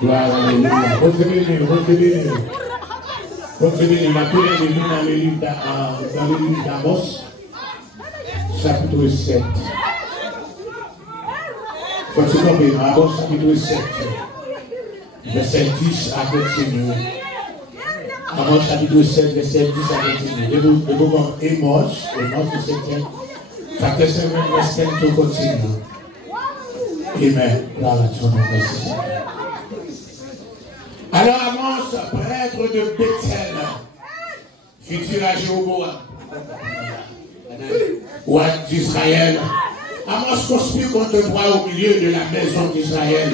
Gloire, alléluia. Revenez. Continuez, la prière de nous dans le livre d'Amos, chapitre 7. Continuez, Amos, chapitre 7, verset 10 à continuer. Amos, chapitre 7, verset 10 à continuer. Le mouvement Amos, le 7e, chapitre 7, verset 10 continue. Amen. Gloire à ton nom, merci. Alors Amos, prêtre de Bethel, futur à Jéroboam, roi d'Israël, Amos conspire contre toi au milieu de la maison d'Israël.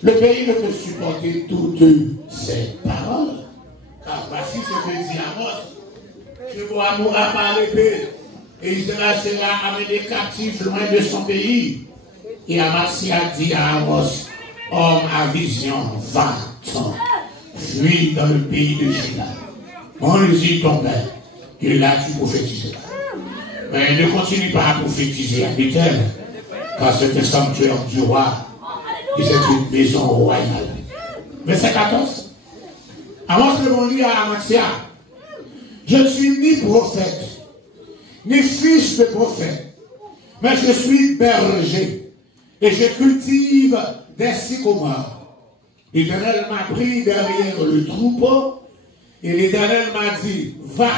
Le pays ne peut supporter toutes ces paroles. Car voici ce que dit Amos. Jéroboam mourra par l'épée, et Israël sera amené captif loin de son pays. Et Amasia dit à Amos, homme à vision, va-t'en, fuis dans le pays de Juda. Prends-y ton père, et là tu prophétiseras. Mais ne continue pas à prophétiser à Bethel, car c'est un sanctuaire du roi, et c'est une maison royale. Verset 14. Amos répondit à Amasia, je ne suis ni prophète, ni fils de prophète, mais je suis berger. Et je cultive des sycomores. L'Éternel m'a pris derrière le troupeau, et l'Éternel m'a dit, va,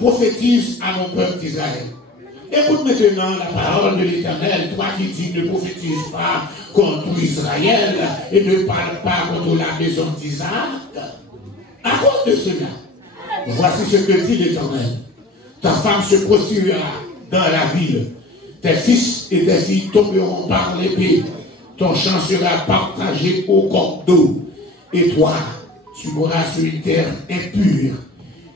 prophétise à mon peuple d'Israël. Écoute maintenant la parole de l'Éternel, toi qui dis, ne prophétise pas contre Israël, et ne parle pas contre la maison d'Isaac. À cause de cela, voici ce que dit l'Éternel. Ta femme se prostituera dans la ville. Tes fils et tes filles tomberont par l'épée. Ton champ sera partagé au corps d'eau. Et toi, tu mourras sur une terre impure.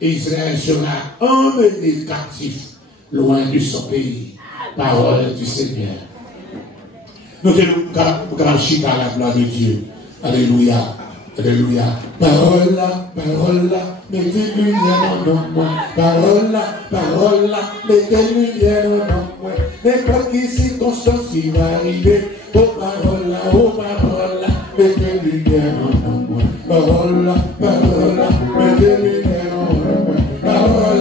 Et Israël sera emmené captif, loin de son pays. Parole du Seigneur. Nous tenons grand chita à la gloire de Dieu. Alléluia. Alléluia. Parole là, mettez lumière en moi. Parole là, mettez lumière en moi. N'importe quelle circonstance qui va arriver. Oh parole là, mettez lumière en moi. Parole là, mettez lumière en moi. Parole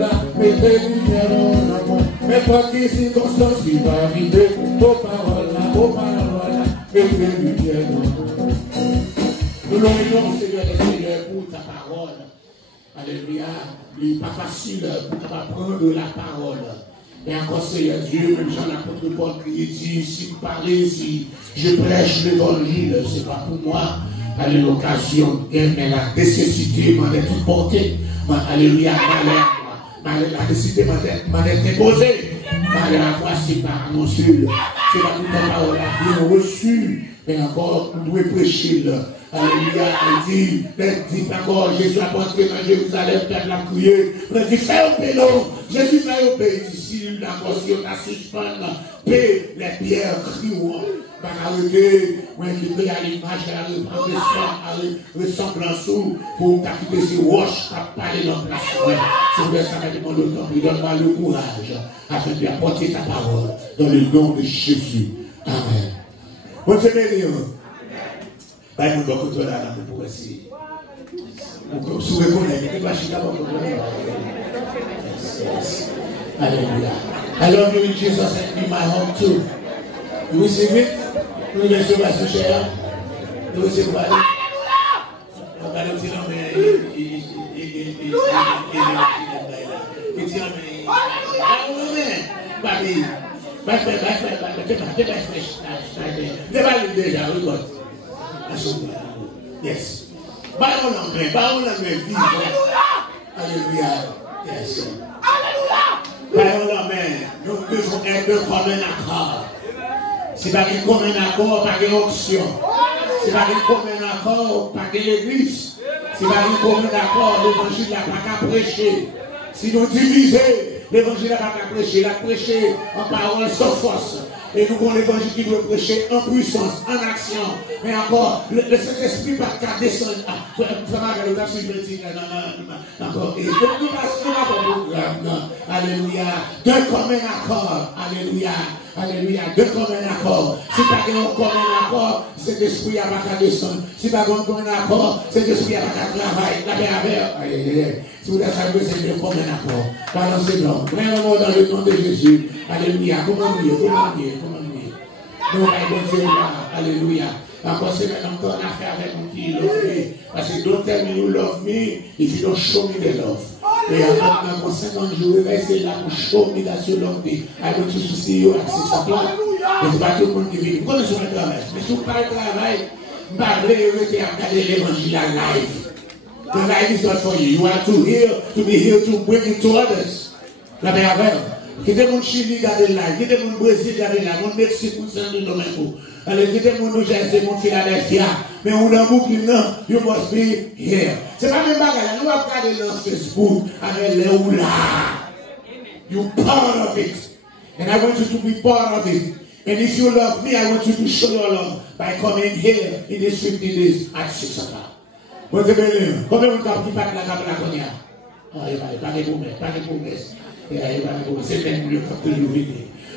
là, mettez lumière en moi. N'importe quelle circonstance qui va arriver. Oh parole là, mettez lumière en moi. Nous l'honorons, Seigneur et Seigneur, pour ta parole. Alléluia. Il n'est pas facile d'apprendre la parole. Et encore, Seigneur Dieu, même Jean l'apôtre Paul qui dit, si vous parlez, si je prêche l'évangile, ce n'est pas pour moi. À l'occasion, mais la nécessité m'en est portée. Alléluia. La nécessité m'en est imposée. Voici par mon Dieu. C'est pas toute ta parole bien reçue. Mais encore, nous devons prêcher là. Alléluia, il dit encore, Jésus a porté dans Jérusalem, peuple a crié, il dit, fais au pélo, Jésus fait au pays, si d'accord, si on a suspendre, paix, les pierres crient, par arrêter, moi qui prie à l'image, à la ressemblance, pour quitter ces roches, à parler dans la place, c'est vrai, ça va demander le temps, il donne-moi le courage, afin d'apporter ta parole, dans le nom de Jésus. Amen. Bonne semaine. Bah, nous devons contrôler la langue pour essayer. Vous pouvez connaître, vous pouvez d'abord contrôler. Alléluia. I love you in Jesus and in my heart too. You receive it? You receive it, so share. You receive it. Yes. Parole anglais, vive. Alléluia. Yes. Parole anglais, nous devons être comme un accord. C'est pas comme un accord, pas une option. C'est pas comme un accord, pas de l'église. C'est pas comme un accord, l'évangile n'a pas qu'à prêcher. Si nous divisons, l'évangile n'a pas qu'à prêcher. La prêcher en parole sans force. Et nous avons l'évangile qui doit prêcher en puissance, en action. Mais encore, le Saint-Esprit va descendre. Encore. Et nous passons à programme. Alléluia. Deux comme un accord. Alléluia. Alléluia. Deux comme un accord. Si tu as un commun accord, cet esprit n'a pas qu'à descendre. Si tu as un commun accord, cet esprit n'a pas qu'à travailler. La paix avec. Si vous avez salué, c'est deux commun accord. Balancez-le. Vraiment dans le nom de Jésus. Alléluia. Comment nous nous allons alléluia. Encore c'est maintenant qu'on a fait avec mon qui love me. Parce que don't tell me you love me if you don't show me the love. Et encore dans 50 jours, je vais essayer là pour show me that you love me. I want to see you at 6 o'clock. Mais c'est pas tout le monde qui vit. Vous connaissez le travail. Mais si vous parlez de travail, vous parlez de regarder l'évangile à live. The life is not for you. You are to be here to bring it to others. La paix avec. Qui est mon Chili, gardez là. Qui est mon Brésil, gardez là. Mon Mexique, mon Saint-Domingue, domaine. Alors, qui est mon New Jersey, mon Philadelphia. Mais on a beaucoup de noms. You must be here. C'est pas même bagarre. Nous allons regarder dans Facebook avec les oula. You part of it. And I want you to be part of it. And if you love me, I want you to show your love by coming here in these 50 days at 6 o'clock. Bon, c'est bien. Combien de gens qui partent la Capricornia? Ah, il va pas de promesses. C'est même le temps que nous venons.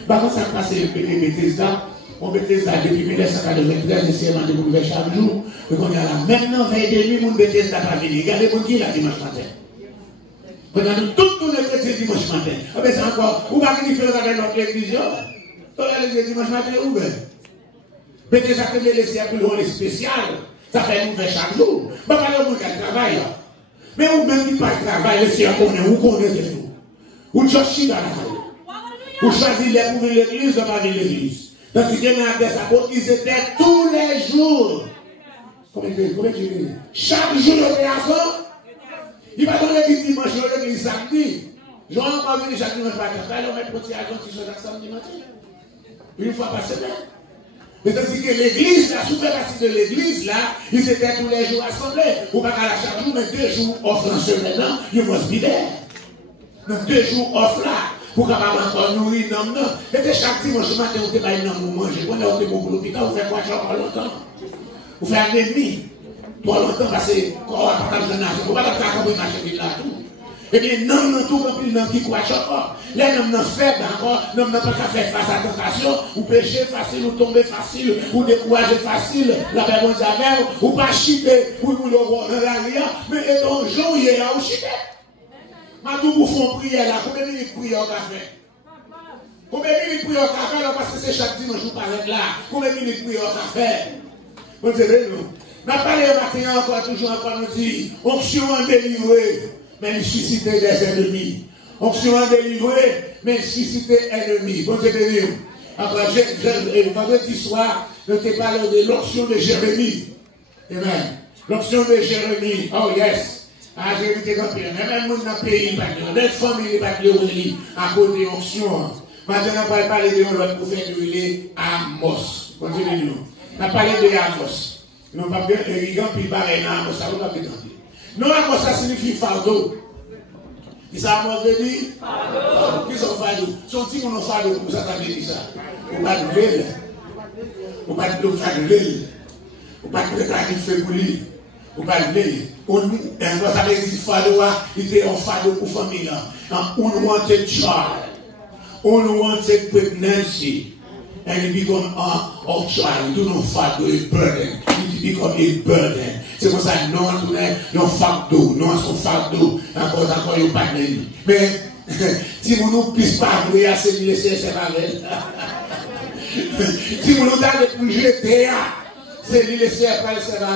Par contre, ça passe le Bethesda. On Bethesda depuis 1993, c'est un de chaque jour. Et qu'on y a là, maintenant, 20h30, mon Bethesda pas venu. Regardez mon qui là dimanche matin. Regardez tout le chrétien dimanche matin. Ah ben c'est encore, ou pas qu'il fait avec notre église. On a les dimanche matin ouvert. Bethesda que les laisser plus loin spécial. Ça fait ouvert chaque jour. Pas parler au monde qui travaille. Mais ou même qui pas travail, les siens connaissent, ou connaissez nous. Ou cherchez dans la caille. Ou choisissez pour l'église, ou pas l'église. Donc, si Dieu m'a fait ça, ils étaient tous les jours. Comment tu dis? Chaque jour, le garçon, il va donner l'église dimanche, l'église samedi. Je vais encore venir chaque dimanche par contre. Alors, on met petit agent qui sont chaque samedi matin. Une fois par semaine. Mais tandis que l'église, la sous-partie de l'église, là, ils étaient tous les jours assemblés. Ou pas qu'à la chaque jour, mais 2 jours off en semaine, là, you must be there. Donc 2 jours off là, pour qu'on va nourrir non. Et chaque dimanche matin, on te va nous manger. On est au boulot, puis quand vous faites quoi, pas longtemps. Vous faites un demi. Pas longtemps, parce que quand on va pas de l'argent, on va pas de marcher là tout. Eh bien, non, tout le monde qui croit encore. Là, nous sommes faibles encore, nous n'avons pas qu'à faire face à la tentation, ou pécher facile, ou tomber facile, ou décourager facile, la Bible d'Amer, ou pas chiter, ou nous le voir dans la rien, mais étant jour, il y a ou chiter. Maintenant, vous font prière là, combien de minutes prière au café? Combien de minutes prière au café là, parce que c'est chaque dimanche, vous parlez là. Combien de minutes prière au café? Vous savez, nous. Nous parlons matin encore, toujours encore, nous dit, onction en délivré, mais susciter des ennemis. Onction en délivré, mais susciter ennemis. Vous savez, nous. Après, vendredi soir, nous te parlons de l'onction de Jérémie. Amen. L'onction de Jérémie. Oh yes. Ah, j'ai évité quand même. Même dans le pays, les familles, les à cause de l'onction. Maintenant, on va parler de l'autre pour faire de Amos. Continuez-nous. On va parler de Amos. Nous ne va pas bien irrigant, puis pareil, Amos, ça ne va pas bien. Non, Amos, ça signifie fardeau. Qui ça, Amos veut dire? Fardeau. Qui sont fardeau? Sont petits qu'on a fardeau, pour ça, ça veut dire ça. On va de l'huile. On va de l'huile. On va de l'huile pour lui. On va de l'huile. On va dire fardeau, il était un fardeau pour la famille. Un unwanted child. Unwanted pregnancy. And it become a child. You don't fardeau, a burden. It become a burden. C'est pour ça que non, on est un fardeau. Non, son fardeau. Encore, il n'y a pas de lui. Mais, si vous ne puissiez pas vous c'est mieux, c'est pas vrai. Si vous nous avez pour jeter, c'est lui laisser après le Seigneur.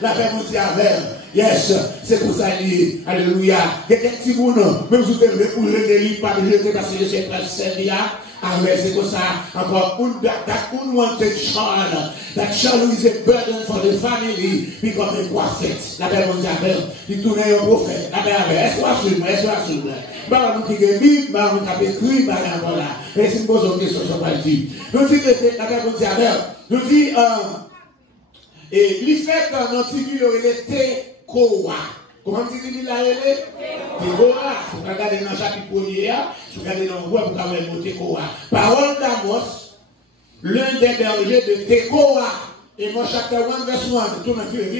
La paix vous dit avec. Yes, c'est pour ça lié. Alléluia. Il y a des petits bouts, même si vous devez pour jeter, lui, pas jeter parce que le Seigneur Seigneur. C'est pour ça, encore, that unwanted child, that child who is a burden for the family, become a prophet. La paix vous dit avec. Il tourne un prophète. La paix avec. Est-ce qu'on assume? Bah, nous qui gagnons, bah, nous qui écrit, bah, voilà. Et si nous posons une question, ça va dire. Nous dit que la paix vous dit avec. Nous dit, et l'effet que notre figure était Tekoa. Comment dit-il là? Tekoa. Vous regardez dans le chapitre 1er, vous regardez dans le bois, vous avez le mot Tekoa. Parole d'Amos, l'un des bergers de Tekoa. Et moi, chapter 1, verse 1, tout le monde, Bible.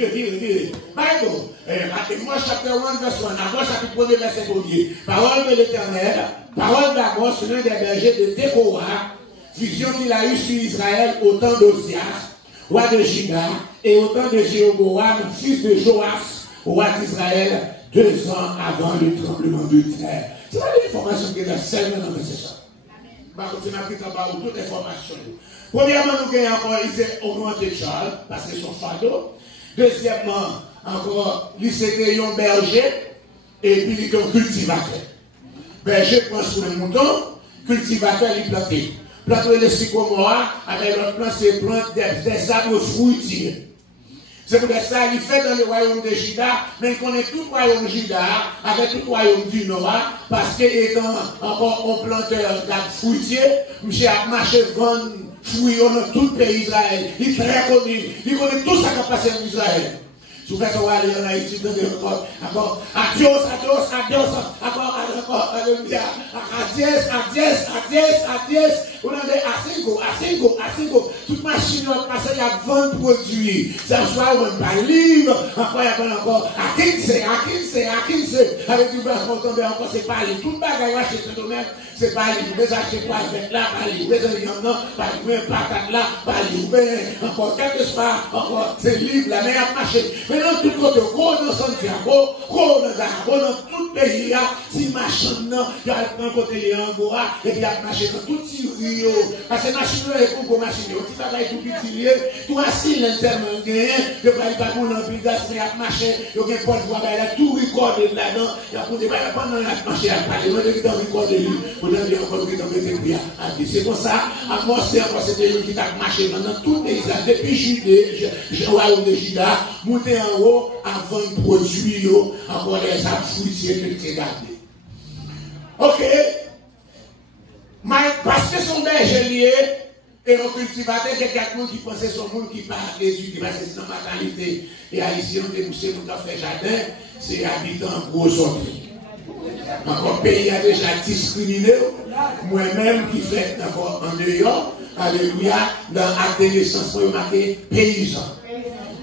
Et moi, chapter 1, verse 1, Amos, chapitre 1, verset 1er. Parole de l'Éternel, parole d'Amos, l'un des bergers de Tekoa, vision qu'il a eue sur Israël au temps d'Osias, roi de Juda, et au temps de Jéroboam, fils de Joas, roi d'Israël, 2 ans avant le tremblement de terre. C'est pas l'information qui est là, seulement dans le verset. On va continuer à appliquer toute l'information. Premièrement, nous gagnons encore, il s'est augmenté Charles, parce que son fardeau. Deuxièmement, encore, il s'était un berger, et puis il était un cultivateur. Berger prend sur le mouton, cultivateur, il plantait. Planter les sycomores, avec l'autre plan, c'est planter des arbres fruitiers. C'est pour ça qu'il fait dans le royaume de Juda, mais il connaît tout le royaume de Juda, avec tout le royaume du Nord, parce qu'étant encore un planteur d'arbres fruitiers, monsieur a marché vendre fruits dans tout le pays d'Israël. Il est très connu. Il connaît tout ça qui a passé en Israël. Si vous faites ça, aller en Haïti, encore, adios, alléluia, adios, vous avez asingo, toute machine passée, il y a 20 produits. Ça soit un livre, encore, il y a encore, à 15, avec du blanc, encore, c'est pas livre. Tout le bagage acheté ce domaine, c'est pas livre. Vous achetez quoi avec là, pas livre. Vous avez pas livre, patate là, pas livre. Encore, quelque soit, encore, c'est livre, la meilleure machine. Mais dans tout côté, gros dans Santiago, gros dans Gabon, dans tout le pays, si machine, il y a un côté en Goa, et puis il y a machine dans tout le Rio. Parce que machine est pour machine. Si tu as tout petit, tout assis, l'interne gagné, tu vas pas pour l'ambiance, mais il y a machine, il y a pas de voix, il y a tout recordé là-dedans, il y a pour des balles, pendant la machine à parler, on est dans le recordé lui, on est encore dans le pays. C'est pour ça, à moi, c'est encore c'était lui qui t'a marché dans tout le pays, depuis Judée, royaume de Juda, monter en haut, avant de produire encore les arbres fruitiers que tu as gardés. Ok? Parce que son berger lié et on cultivateur, il y a quelqu'un qui pensait son monde qui parle éduqué, parce que c'est dans ma qualité. Et haïtien, on déboussé pour faire jardin, c'est habitant gros sorti. Encore pays a déjà discriminé, moi-même qui fait encore en dehors, alléluia, dans l'acte de naissance, pour marquer paysan.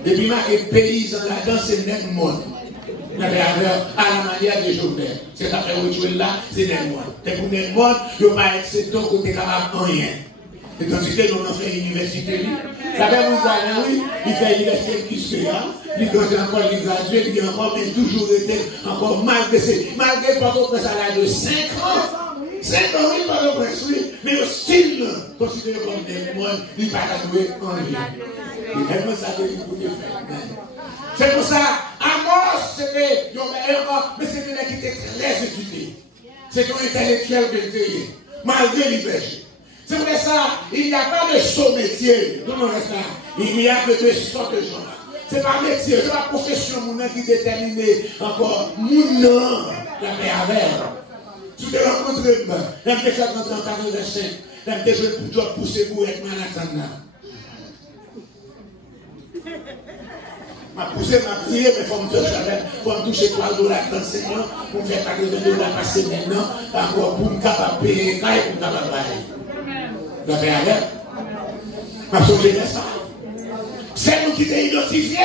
Et puis marqué paysan là-dedans, c'est le même monde. À la manière de Jovenel. C'est après rituel là, c'est le monde. Et pour le monde, il ne va pas être ce temps côté capable de rien. Et tandis que nous avons fait l'université, la même oui, il fait l'université qui se fait, il continue encore, il gradué, il encore, mais toujours été encore malgré pas qu'on ça là de 5 ans. 5 ans, oui, pas qu'on oui, mais le style, considéré comme des moines, il ne va pas jouer en rien. Et même ça, il faut faire. C'est pour ça, Amos, c'était, mais c'était là qui était très étudié. C'est un intellectuel que était, malgré les bergers. C'est pour ça, il n'y a pas de saut métier. Tout le monde reste là. Il n'y a que 2 sortes de gens. Ce n'est pas métier, c'est la profession qui détermine encore mon nom, la paix avec. Si tu rencontres, même que ça rentre en 45, même que je peux toujours pousser pour être Manhattan. Ma poussée, ma prière, mais il faut me toucher $3, 35 ans, pour me faire $80 passer maintenant, encore pour me capable payer, pour me capable payer. Vous avez avec? Ma sauvé ça. C'est nous qui t'es identifié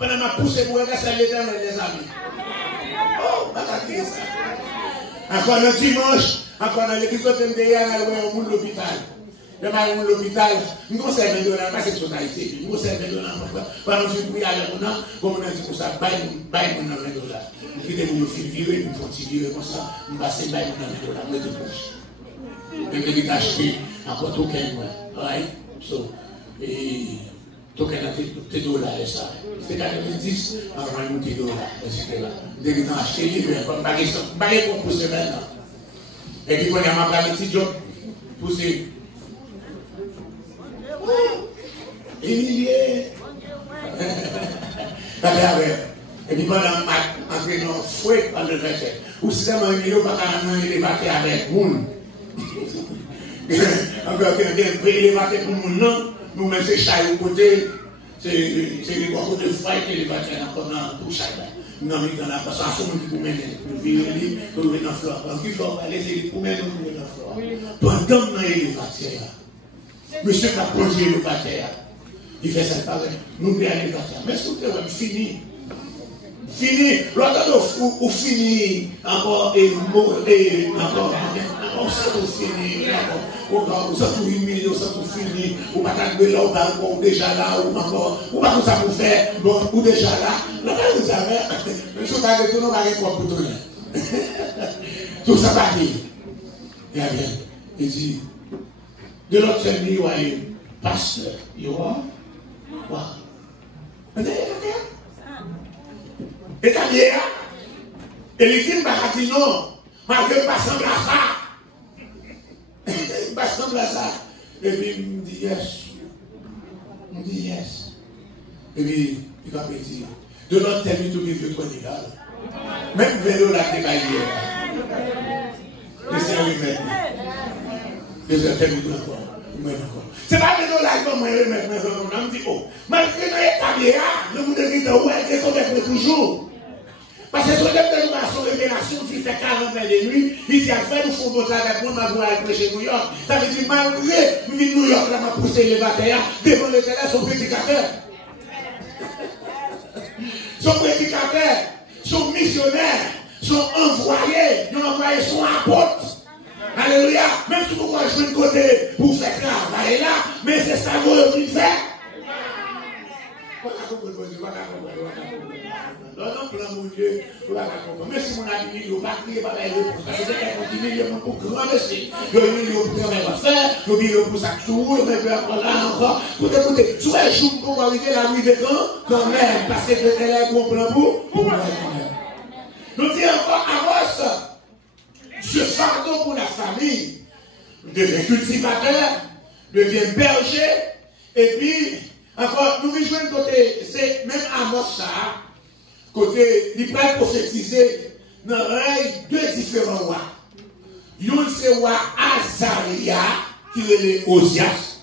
pendant ma poussée pour rester à l'éternel, les amis. Oh, ma crier ça. Encore le dimanche, encore dans l'église de Tendéa, on a au monde l'hôpital. Je vais à l'hôpital, nous conseillons $20, pas c'est son Haïti, nous conseillons $20, pendant que je prie à l'heure, comme on a dit pour ça, baille mon $20. Je vais vous virer, vous continuer comme ça, vous passez baille mon $20, vous êtes proche. Et vous acheter encore token, right? So, et token à tes dollars, ça. C'est 90, avant de monter $, etc. Vous devez acheter libre, pas question, pas pour pousser maintenant. Et puis, quand il y a ma petit job, pousser. Humilié. Et puis pendant entrer dans le fouet par le verset. Ou si c'est un million, pas il est battu avec vous. Encore quelqu'un il est battu pour nous, non. Nous-mêmes, c'est chat au côté. C'est les gros de fouet qui est battu pour chaque. Non, mais dans la façon, pour mener, pour vivre, pour venir dans le fleur. Parce qu'il faut aller, c'est pour mener, pour venir dans le fleur. Pendant que nous avons les monsieur qui a conduit le bataire. Il fait ça pareil. Nous allons aller bataire. Mais surtout, on finit. Fini. L'autre, ou fini encore et encore. On s'est tout fini. On s'est tout humilié, on s'est tout fini. Ou pas qu'à là, ou déjà là, ou encore. Ou pas tout ça pour faire. Bon, ou déjà là. Là, vous avez. Mais si vous avez tout, nous allons quoi pour tourner. Tout ça va dire. Il y a bien. Il dit, de l'autre famille, il y a un pasteur. Il y a quoi? Et t'as dit, et les films m'a dit non, malgré pas semble à ça. Pas semble à ça. Et puis il me dit yes. Il me dit yes. Et puis il va me dire, de l'autre termine tout le vieux chronical. Même vélo la débaillée. Et c'est un remède. Et c'est un termine tout encore. C'est pas que nous l'avons moi on me dit oh malgré nous établir nous nous devons ouais c'est comme toujours parce que sur l'évaluation révélation qui fait 40 ans de nuit il dit à faire nous faut monter avec moi ma voix chez New York ça veut dire malgré nous New York là m'a poussé les batailles devant le terrain son prédicateur son missionnaire son envoyé nous envoyé son apôtre. Alléluia. Même si vous voyez de côté pour faire travail là, mais c'est ça que vous devez faire. Mais si mon ami il va crier par la réponse, parce que quelqu'un qui est pour grand monsieur, il va faire, il va pour ça que tout, il va là encore. Écoutez, tu vois, je vous vais arriver la nuit quand même, parce que je vais comprendre pour moi. Nous disons encore à Ross. Ce fardeau pour la famille devient cultivateur, devient berger, et puis, encore, nous rejoignons côté, c'est même Amos ça, côté, il peut prophétiser dans deux différents rois. Yon c'est roi Azaria, qui est le Osias.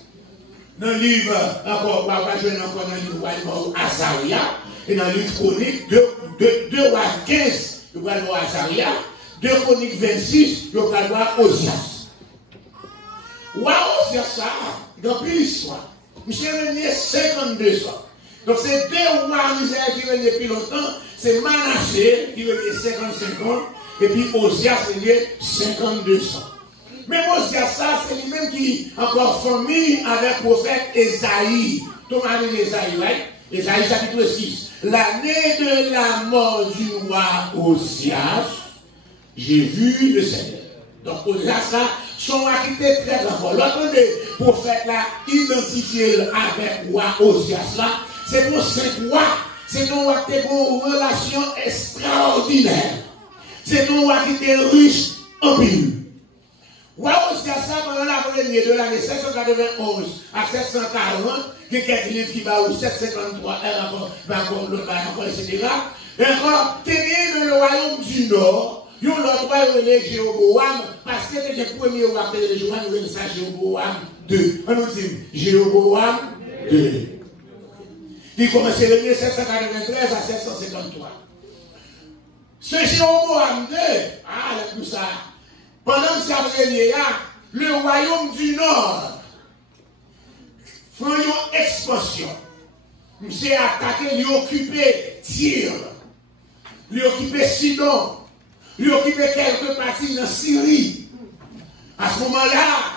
Dans le livre, encore, on va jouer encore dans le livre roi Azaria, et dans le livre chronique, 2 rois 15, le roi Azaria. 2 Chroniques 26, le roi Osias. Roi Osias, ça, dans plus l'histoire. Monsieur régné 52 ans. Donc, c'est 2 rois misères qui règnent depuis longtemps. C'est Manassé qui règne 55 ans. Et puis Osias règne 52 ans. Mais Osias, ça, c'est lui-même qui, encore famille avec le prophète Esaïe. Thomas de Esaïe, right? Esaïe chapitre 6. L'année de la mort du roi Osias. J'ai vu le Seigneur. Donc, au-delà de ça, son activité très grand. L'autre prophète là, identifié avec roi Osias là, c'est pour 5 rois. C'est un roi qui a une relation extraordinaire. C'est un roi qui est riche en pile. Roi Osias là, pendant la première de l'année 791 à 740, il y a quelques livres qui va au 753, etc. Et encore, tenez le royaume du Nord. Yon l'autre roi relève Jéroboam parce que le premier roi de Jéroboam, il relève ça Jéroboam 2. On nous dit Jéroboam 2. Il commence le 793 à 753. Ce Jéroboam 2, tout ça. Pendant que ça règne le royaume du Nord fait une expansion. Monsieur a attaqué, il a occupé Tyr, il a occupé Sidon. Il occupait quelques parties dans Syrie. À ce moment-là,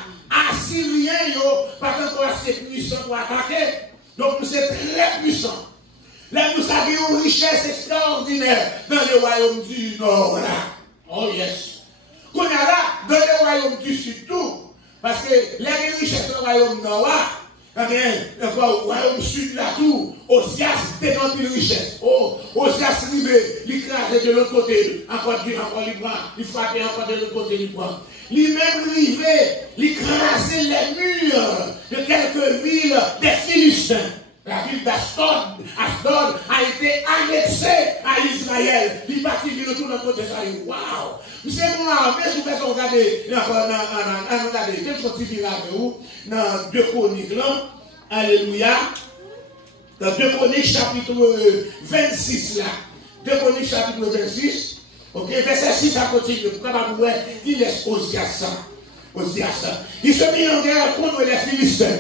Assyriens n'ont pas encore assez puissants pour attaquer. Donc, nous sommes très puissants. Là, nous avons une richesse extraordinaire dans le royaume du Nord. Là. Oh yes. Qu'on a là, dans le royaume du Sud, tout. Parce que les richesses du royaume Nord, eh bien, le royaume Sud, là, tout. Osias détend une richesse. Oh, Osias rivé, il crase de l'autre côté, encore il prend, il frappe encore de l'autre côté, il prend. Lui-même rivé, il crase les murs de quelques villes des Philistins. La ville d'Asdod a été annexée à Israël. Il partit de tout notre côté, ça dit, waouh! C'est moi, mais si vous faites regarder, regardez, quel sont les avec vous, dans 2 Chroniques, là, alléluia. Dans 2 Chroniques chapitre 26 là. 2 Chroniques chapitre 26. Ok, verset 6 à continue. Pourquoi pas vous il laisse Osias ça. Osias. Il se mit en guerre contre les Philistins.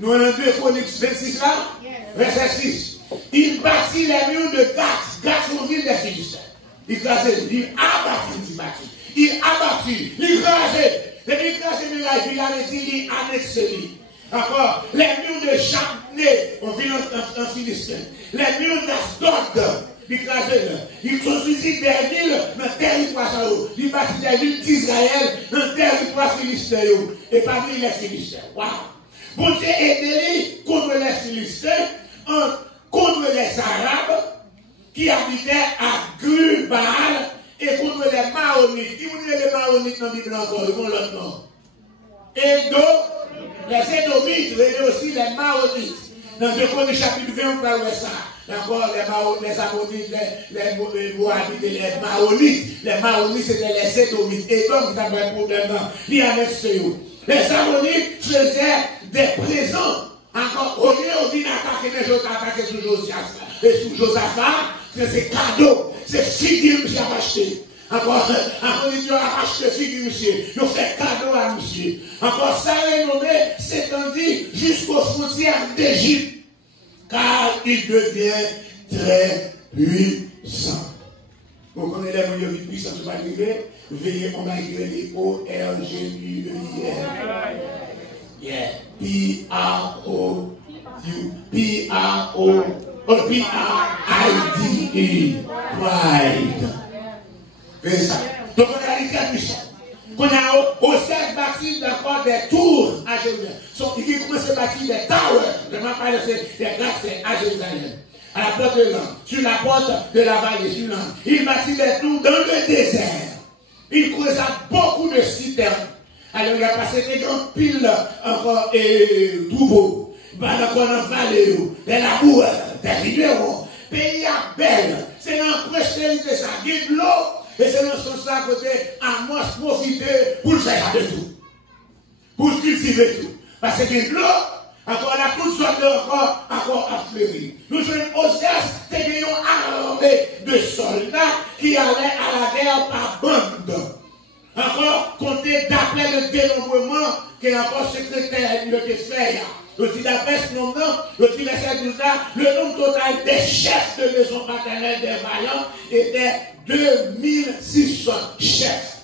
Nous avons 2 Chroniques 26 là, verset 6. Il bâtit les murs de Gath. Gath, c'est une ville des Philistins. Il abattit, il abattit, il écrasait. Depuis écrasé de la ville, il a dit, il annexé. Encore, les murs de Chapné, on vit en Philistin. Les murs d'Asdod, il écrasé. Il construisit des villes dans le territoire. Il bâtit des villes d'Israël dans le territoire philistin. Et parmi les Philistins. Waouh! Bon Dieu aidé contre les Philistins, contre les Arabes qui habitaient à Gubal et contre les Maonites. Qui vous dit les Maonites dans la Bible encore? Ils vont l'autre nom. Et donc, les Édomites, et aussi les Maonites. Dans 2 Chroniques chapitre 20, on parle de ça. Encore les Ammonites, les Moabites et les Maonites. Les Maonites, c'était les Édomites. Et donc, il y avait un problème dans l'IANSCO. Les Ammonites faisaient des présents. Encore, au lieu de venir attaquer les autres, attaquer sous Josias et sous Josaphat, c'est cadeau, c'est figure que j'ai acheté. Encore, ils ont acheté figure, monsieur. Ils ont fait cadeau à monsieur. Encore, ça est nommé, s'étendit jusqu'aux frontières d'Égypte. Car il devient très puissant. Vous connaissez les moyens puissants, je ne vais pas arriver. Veillez, on va écrire les O-R-G-U-E-I-R. Yeah. P-R-I-D-E. Pride. C'est ça. Donc on a les très puissants. On a aussi bâti d'accord des tours à Jérusalem. Il commence à bâtir des towers. Je ne vais pas parler des grâces à Jérusalem. À la porte de l'An, sur la porte de la vallée, sur l'An. Il bâtit des tours dans le désert. Il creusa beaucoup de citernes. Alors il a passé des grandes piles encore et troupeaux. Il va encore dans la vallée, des labours, des rivières. Pays à belle. C'est dans la prospérité, ça guide l'eau. Et c'est dans ce sens à côté, à moi profiter pour faire de tout. Pour cultiver tout. Parce que de l'eau, encore là, toutes sortes de encore à fleurir. Nous sommes Osias, c'est une armée de soldats qui allaient à la guerre par bande. Encore, compter d'après le dénombrement qui est encore secrétaire de fait. Le dit d'après ce nombre, le dit le nombre total des chefs de maison paternelle des vaillants était 2600 chefs.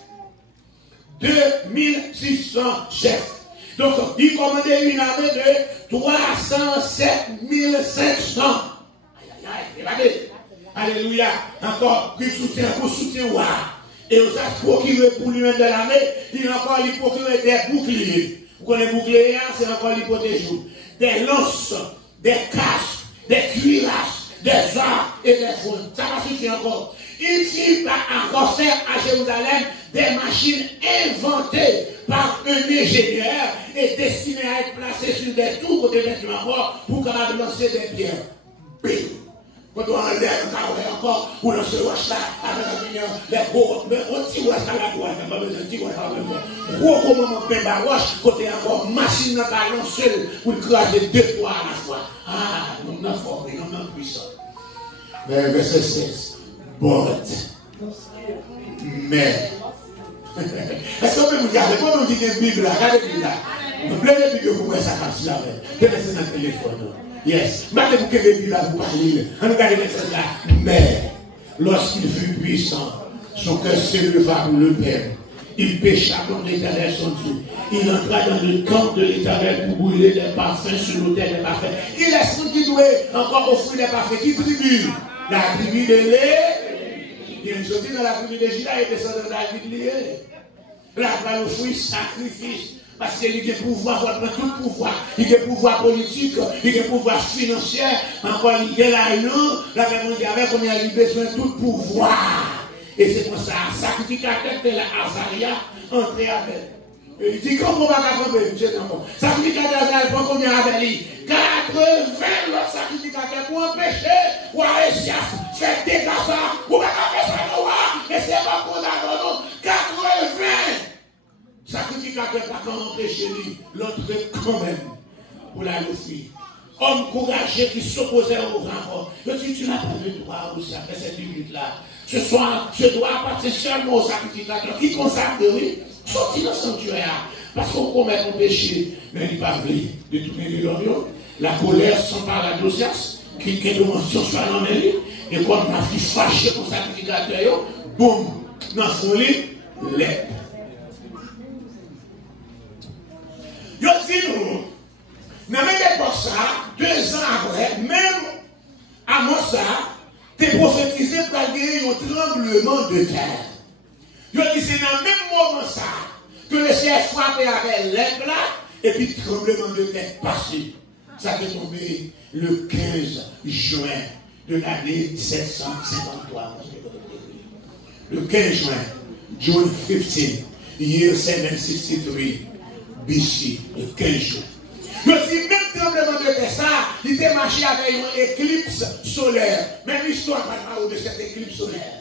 2600 chefs. Donc, il commandait une armée de 307 500. Regardez. Alléluia. Encore, qu'il soutient, pour soutien, et on a procuré pour lui-même de l'armée, il a encore procuré des boucliers. Vous connaissez les boucliers, c'est encore l'hypothèse. Des lances, des casques, des cuirasses, des arcs et des fronts. Ça va suffire encore. Il fit encore faire à Jérusalem des machines inventées par un ingénieur et destinées à être placées sur des tours des bâtiments morts pour capable lancer des pierres. Bim! Quand on enlève le carreau encore, ou dans ce wash là, avec un million, les gros, mais on tire wash à la droite, on n'a pas besoin de tirer wash à la droite. Gros comment on fait ma wash, côté encore machine dans la lancer pour craser 2 fois à la fois. Ah, nous n'avons pas fort, nous n'avons puissant. Mais verset 16. But. Mais. Est-ce qu'on peut vous garder? Quand on dit une Bible là, regardez la Bible là. Vous voulez la Bible pour moi, ça passe là. Tenez dans le téléphone. Yes. Maintenant, vous pouvez Bible là, vous parlez. Regardez cette là. Mais, lorsqu'il fut puissant, son cœur s'éleva pour le Père. Il pécha contre l'Éternel son Dieu. Il entra dans le camp de l'Éternel pour brûler des parfums sur l'autel des parfums. Qui laisse qui doit encore offrir des parfums? Qui tribu? La tribu de Lévi. Il est sorti dans la tribu de Juda et descend dans David lié. Là, il va offrir sacrifice. Parce qu'il y a pouvoir, tout le pouvoir. Il y a pouvoir politique, il y a pouvoir financier. Encore, il y a l'argent. La personne qui avait, on a besoin de tout pouvoir. Et c'est pour ça, sacrificateur de la Azaria, entré avec. Il dit, comment on va comprendre, monsieur Tamon? Sacrificateur de la Azaria, combien avec lui? 80 l'autre sacrificateur pour empêcher, ou à Essias, faire dégâts ça, ou à faire ça, ou et c'est pas pour la 80 sacrificateur pas qu'à empêcher lui, l'autre quand même, pour la offrir. Homme courageux qui s'opposait au rapport. Je dis, tu n'as pas le droit aussi après cette minute-là. Ce soir, je dois appartenir seulement au sacrificateur qui consacre, oui. Sorti dans le sanctuaire. Parce qu'on commet un péché, mais il va de tourner les lorions. La colère s'empare la dosias, qui est de mention soit dans les et comme on a fait fâcher pour sacrificateur, boum, dans son lit, l'aide. Yo dis nous, dans même époque ça, 2 ans après, même à moi ça, t'es prophétisé par gagner un tremblement de terre. Yo dis c'est dans le même moment ça, que le ciel frappé avec l'aide là, et puis tremblement de terre passé. Ça est tombé le 15 juin de l'année 753. Le 15 juin, June 15, year 763, BC, le 15 juin. Je dis, même tremblement de terre, ça, il était marché avec une éclipse solaire. Même l'histoire parle de cette éclipse solaire.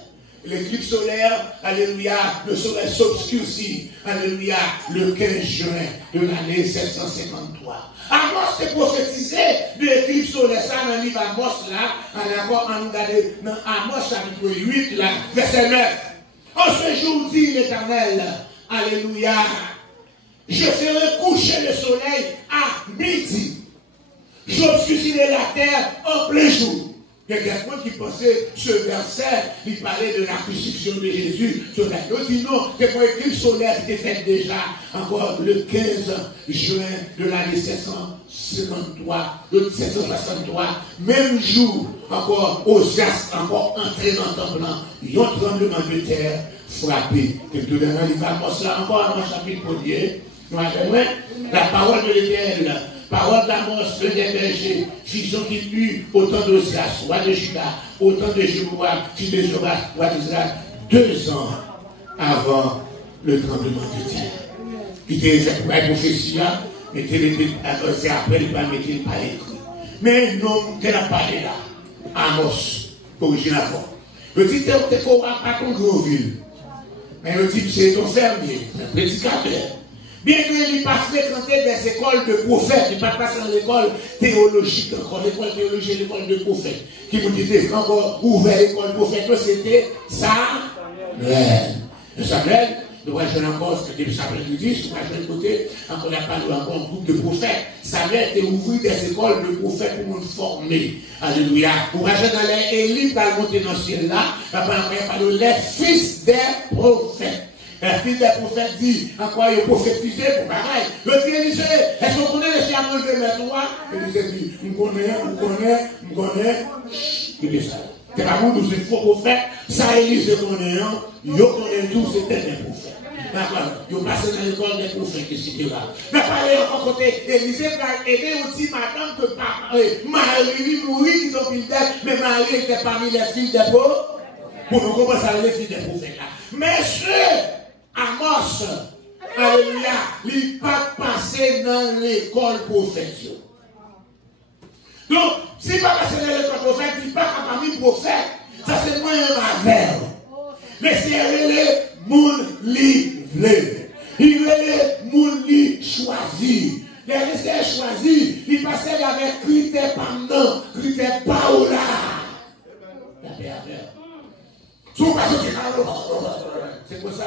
L'éclipse solaire, alléluia, le soleil s'obscurcit, alléluia, le 15 juin de l'année 753. Amos est prophétisé de l'éclipse solaire, ça dans le livre Amos là, en regardant dans Amos chapitre 8 là, verset 9. En ce jour dit l'Éternel, alléluia, je ferai coucher le soleil à midi, j'obscurcirai la terre en plein jour. Il y a quelqu'un qui pensait ce verset, il parlait de la crucifixion de Jésus. Il dit non, c'est pour l'éclipse solaire qui était faite déjà encore le 15 juin de l'année 763, même jour, encore Osias, encore entré dans le temple, il y a un tremblement de terre frappé. Et tout dans le livre Amos là, encore dans le chapitre 1er, la parole de l'Éternel. Parole d'Amos, le berger, fils qui eut autant d'Osias, roi de Juda, autant de Jéhovah, fils de Joras, roi d'Israël, 2 ans avant le tremblement de terre. Il était fait pour la prophétie, mais c'est après, il va mettre pas écrit. Mais non, il n'a pas là. Amos, original. Le dit, tu n'es pas ton gros ville. Mais le dit, c'est ton fermier, un prédicateur. Bien qu'il n'ait pas fréquenté des écoles de prophètes, il n'est pas passé dans l'école théologique encore, l'école théologique, l'école de prophètes, qui vous disait encore ouvert l'école de prophètes, c'était Samuel. Samuel, nous voyons encore ce que Samuel nous dit, sur le côté, encore la parole encore un groupe de prophètes. Samuel était ouvert des écoles de prophètes pour nous former. Alléluia. Vous voyez dans les élites dans le monté dans le ciel là, la parole les fils des prophètes. La fille des prophètes dit, en quoi il est prophétisé pour pareil. Le Dieu disait, est-ce qu'on connaît le ciel manger mes toi? Il disait, on connaît. Il dit ça. C'est pas moi, nous sommes faux prophètes. Ça, Élise connaît, il connaît tout, c'était des prophètes. D'accord, ils passent dans l'école des prophètes, etc. Mais parler en côté, Élisée va aider aussi madame que Marie mourit, ils ont pris d'elle, mais Marie était parmi les filles des pauvres. Pour nous commencer à les filles des prophètes là. Mais Amos, alléluia, il n'est pas passé dans l'école prophétique. Donc, s'il n'est pas passé dans l'école prophète, il n'est pas parmi les prophètes. Ça, c'est moi un mavel. Mais c'est les moun li vle. Il veut les moun li choisi. Les laissés choisis, il passait avec critères pendant, critères paola. C'est pour ça.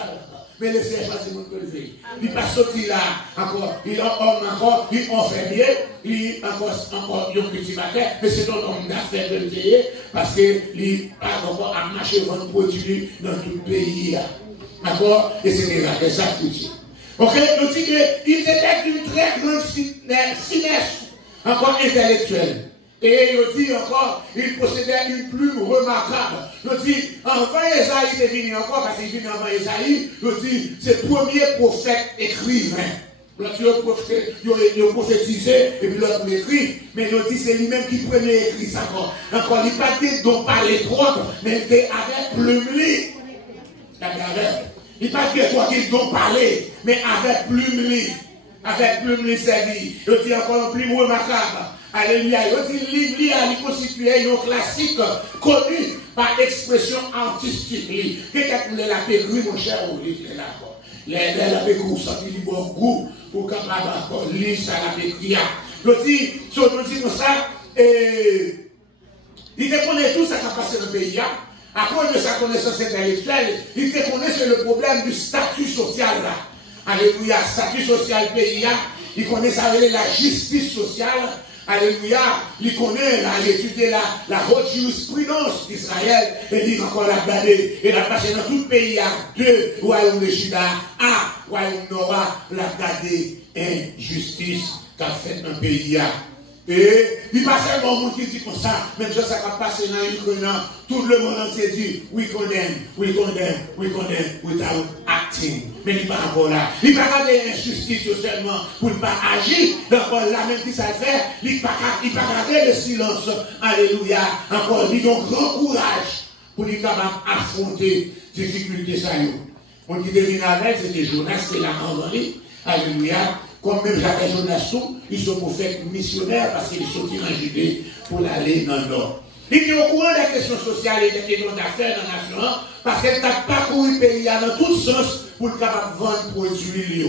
Mais laissez choisir mon lever. Il n'est pas sorti là encore. Il est encore, il est enfermé, il est encore un cultivateur, mais c'est donc un affaire de le payer parce qu'il n'est pas encore à marcher vendre produit dans tout le pays. D'accord? Et c'est ça qui ok? Donc, il était d'une très grande finesse, encore intellectuelle. Et il dit encore, il possédait une plume remarquable. Il dit, enfin Esaïe est venu encore, parce qu'il vient avant Esaïe, il dit, c'est le premier prophète écrivain. L'autre, il a prophétisé, et puis l'autre, il écrit, mais il dit, c'est lui-même qui prenait écrit ça encore. Encore, il n'a pas dit dont parler trop, mais il était avec plume-li. Il n'a pas dit toi qui dont parler, mais avec plume-li. Avec plume-li, c'est lui. Il dit encore une plume remarquable. Alléluia. Il dit livre il constituait un classique connu par expression artistique. Quelqu'un qui l'a péru, mon cher, au livre là. La péru, ça dit bon goût pour capable encore lire ça la péri. Il dit, comme ça, il connaît tout ça qui a passé dans le pays. À cause de sa connaissance intellectuelle, il connaît le problème du statut social là. Alléluia, statut social pays, il connaît ça, la justice sociale. Alléluia, il connaît, il a étudié la haute jurisprudence d'Israël, et il encore la garder. Et la passé dans tout le pays, il y a 2 royaumes de Juda, un royaume Nora, la garder injustice qu'a fait un pays. Et il passe un bon monde qui dit comme ça, même si ça va passer dans l'Ukraine, tout le monde entier dit, we condemn, without acting. Mais il n'est pas encore là. Il ne va pas garder injustice seulement pour ne pas agir. Donc là même qui ça fait, il ne va pas garder le silence. Alléluia. Encore, il a un grand courage pour être capable d'affronter les difficultés. On qui devine avec, c'était Jonas, c'est la envoyé. Alléluia. Comme même Jacques Jonas, ils sont prophètes missionnaires parce qu'ils sont en Judée pour aller dans le nord. Il est au courant des questions sociales et des questions d'affaires dans la nation parce qu'elle n'a pas parcouru le pays dans tous sens pour capable vendre produits.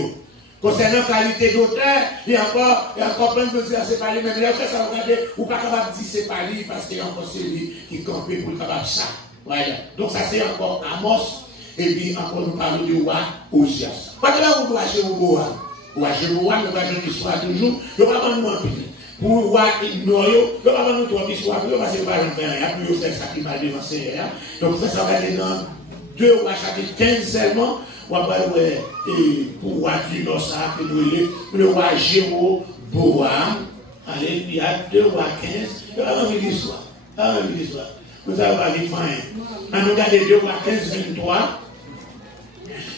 Concernant la qualité d'auteur, il y a encore plein de choses à séparer, même là, ça va regarder, ou pas capable de dire c'est pas lui parce qu'il y a encore celui qui campait pour le capable ça. Voilà. Donc ça c'est encore Amos, et puis encore nous parlons du roi Osias. Parce que là, on doit acheter au bois. Ou à Jéhovah, nous allons l'histoire toujours, nous ne allons pas nous pour voir ignorer, nous allons nous trouver l'histoire, nous allons passer par l'enfer, nous allons faire ça qui m'a dévancé. Donc, ça va aller dans 2 rois chapitre 15 seulement, on va voir pour voir du nord, ça, le roi Jéroboam. Allez, il y a 2 rois 15, nous allons voir l'histoire. Nous allons voir les fins. On regarde 2 rois 15, 23.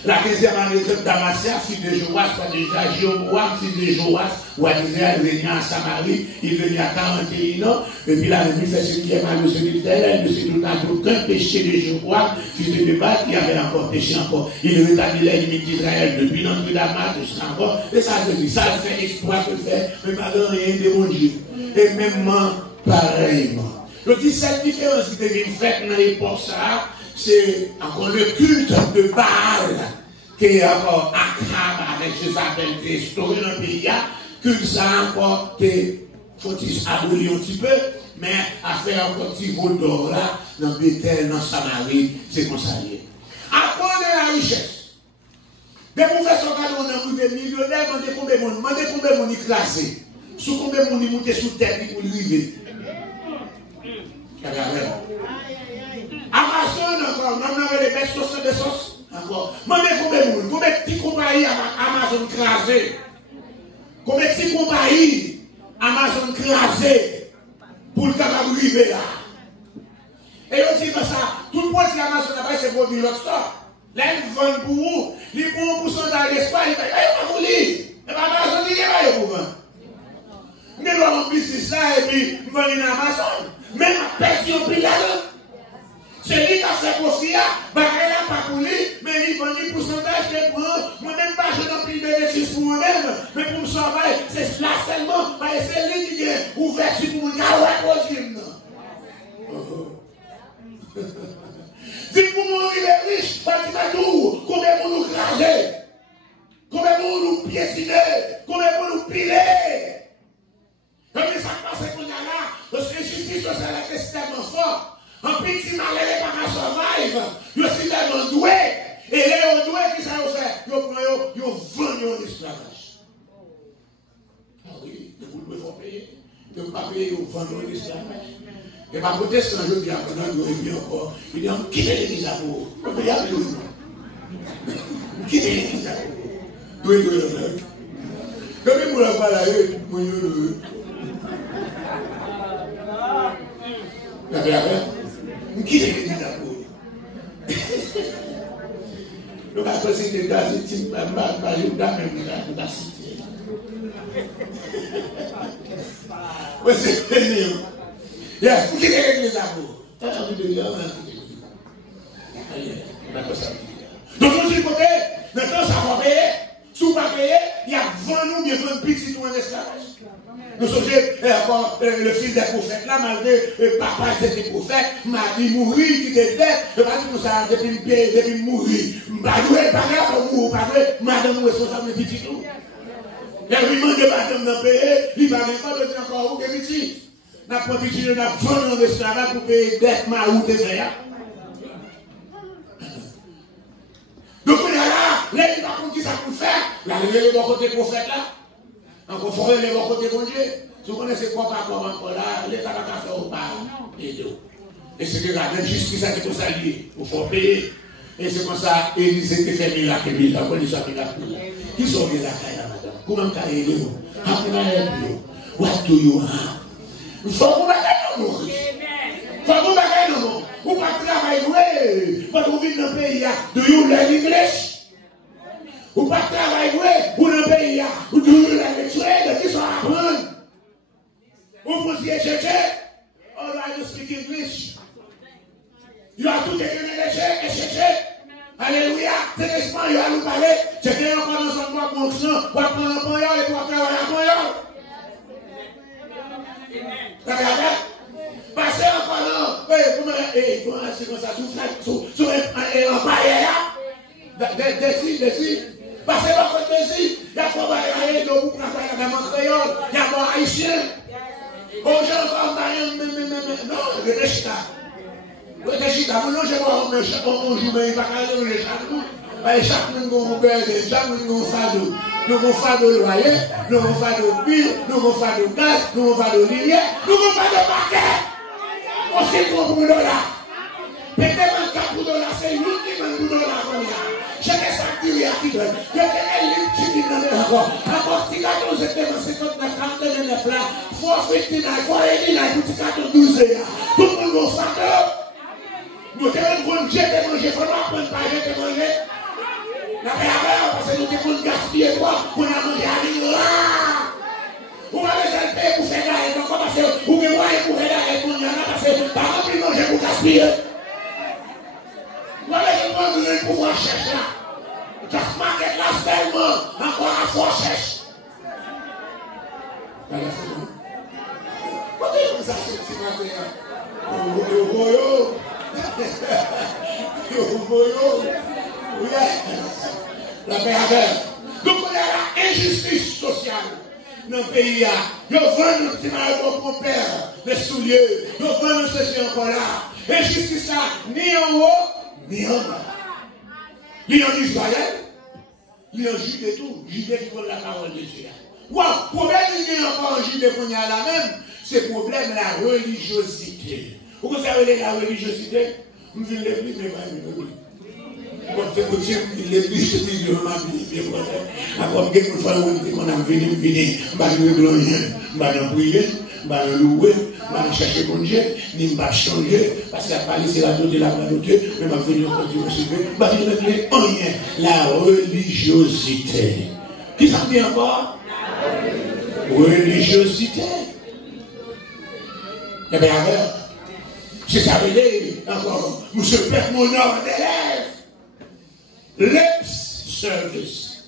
La 15e année de Damasia, fils de Joas, soit déjà Jéroboam, fils de Joas, ou à Israël, il venait à Samarie, il venait à 41 ans, et puis là, il fait ce qui est mal de celui d'Israël, il ne sait tout à aucun péché de Jéroboam, fils de Nébat, qui avait encore péché encore. Il rétablit les limites d'Israël depuis l'entrée de Damas, jusqu'à encore, et ça veut dire, ça fait exploit que fait, mais malgré rien de mon Dieu. Et même pareillement. Je dis, cette différence qui devient faite dans l'époque, ça, c'est encore le culte de Baal qui est encore Akrab avec Jézabel qui est instauré dans le pays, que ça encore faut-il abolir un petit peu, mais à faire encore un petit veau d'or là, dans Bethel, dans Samarie, c'est comme ça. Après de la richesse. Dès qu'on fait son cadeau, on a un millionnaire, on demande combien de monde est classé. Sous combien de monde est monté sous tête pour lui vivre. Amazon encore, nous avons les belles sauces de sauce. Encore. Demandez combien de petits compagnies Amazon crasé. Combien de petits compagnies Amazon crasé pour le capable arriver là. Et on dit comme ça, tout le monde qui Amazon là-bas, c'est pour l'autre store. Là, ils vendent pour vous, ils font un pourcentage d'espace, ils disent, eh, on va vous lire. Et bien, Amazon, il n'y a pas de vendre. Mais nous avons un business là, et puis, nous vendons Amazon. Mais la personne qui là, c'est lui qui a fait profit, elle n'a pas pour lui, mais il vend le pourcentage de prend. Moi-même, pas je n'ai plus de bénéfice pour moi-même, mais pour me sauver, c'est là seulement, c'est lui qui est ouvert sur pour me garder. Si pour moi, il est riche, combien pour nous craser, combien pour nous piétiner, combien pour nous piler. Mais ça passe qu'on a là, parce que justice sociale est extrêmement forte. Un petit malheur par un survive, je suis tellement doué, et les doués qui ça fait, ils vendent en esclavage. Ah oui, vous devez payer, vous ne pas payer, vous vendez en esclavage. Et ma protestant, je dis après, il dit encore, il dit, quittez l'église à vous. Quittez l'église à vous. Oui, oui, oui. Comme vous l'avez parlé, vous qui est l'église à vous? Le pasteur c'était Gazeti, Majuda, même la cité. Oui, c'est pénible. Yes, vous qui est l'église à vous? Donc, je suis côté, maintenant ça va payer. Si vous ne pas payer, il y a 20 nous, bien 20 petits en esclavage. Nous sommes le fils des prophètes là, malgré papa était prophète, Marie mourit, qui était bête, je ne vais pas dire pour ça, depuis mourir. Je ne vais pas dire pour mourir, pas dire, madame responsable de petit tout. Il lui demande de madame d'en payer, il ne va pas de dire encore, où est petit. N'a pas petit, il a 20 ans d'esclavage pour payer dette, ma route et faire. Donc on est là, là, il va pour qui ça peut faire. La les bons côté prophète là. Encore faut les bons côté bon Dieu. Si vous connaissez quoi par comment encore là, l'État va faire au pas. Et c'est que la même justice qui est pour ça lié. Il faut payer. Et c'est comme ça, Élisée qui fait miracle, la police a miracle. Qui sont bien la caille, madame? Comment t'as aidé nous? How can I help you? What do you have? Il faut que vous m'ayez nous. Il faut que vous m'ayez nous. Vous pas travailler, quand vous venez dans le pays, do you learn English? Vous pas travailler, vous dans le pays, do you learn English? Qui sont apprendre? Vous pouvez chercher? Oh, I don't speak English. You have to take an et chercher. Alléluia. C'est l'espagnol, à nous parler. C'est qu'il y a encore dans son bois pour ça. Pour prendre un poignard et pour travailler un poignard. Passez encore là. Comment c'est comme ça? Sous un paillet là. Dessus. Passez encore dessus. Il y a pas de de vous pour travailler même en créole. Il y a pas haïtien. Bon, j'en parle non, je réfléchis là. Je vois un jour, mais il va aller les chaque chaque nous avons fado. Nous avons fado loyer, nous avons fado pile, nous avons fado gaz, nous avons fado lumière, nous avons fado paquet. On s'est pour $. Peut-être $4, c'est l'ultime $. Chaque facture qui donne. Je vais aller encore. Encore petit gâteau, c'était dans 59, 49 là. Faut fêter là, faut aider là, petit gâteau 12 là. Tout le monde va faire. Nous devons jeter manger, il faut pas prendre pas jeter manger. La paix parce que nous devons gaspiller quoi pour la manger à l'île. Vous m'avez salté pour faire la haine, parce que vous me voyez pour faire la haine, parce que par exemple, manger pour gaspiller. Vous avez besoin de pouvoir chercher là. Just market là seulement, encore à force cherche. Pourquoi vous ça c'est petit matin? La paix avec. Donc on a la injustice sociale dans le pays. Nous vendons nos petits marins pour père, les souliers. Nous vendons ceci encore là. Injustice là, ni en haut, ni en bas. Ni en Israël, ni en Jude et tout. Jude qui prend la parole de Dieu. Wow, problème il y a encore en Jude qu'on y a là même, c'est problème la religiosité. Vous savez la religiosité? Nous venons l'église, mais pas l'église. Quand c'est possible, l'église, je dis, je m'habille, après, quelques fois, on a venu, je vais prier, je vais louer, je vais chercher mon Dieu, je vais changer, parce qu'il n'y a pas laissé la de la main de Dieu, mais je vais venir continuer à suivre, je vais venir rien, la religiosité. Qui s'en dit encore? Religiosité. Eh bien, c'est ça veut dire, encore, monsieur Père, mon ordre d'élève. Lip service.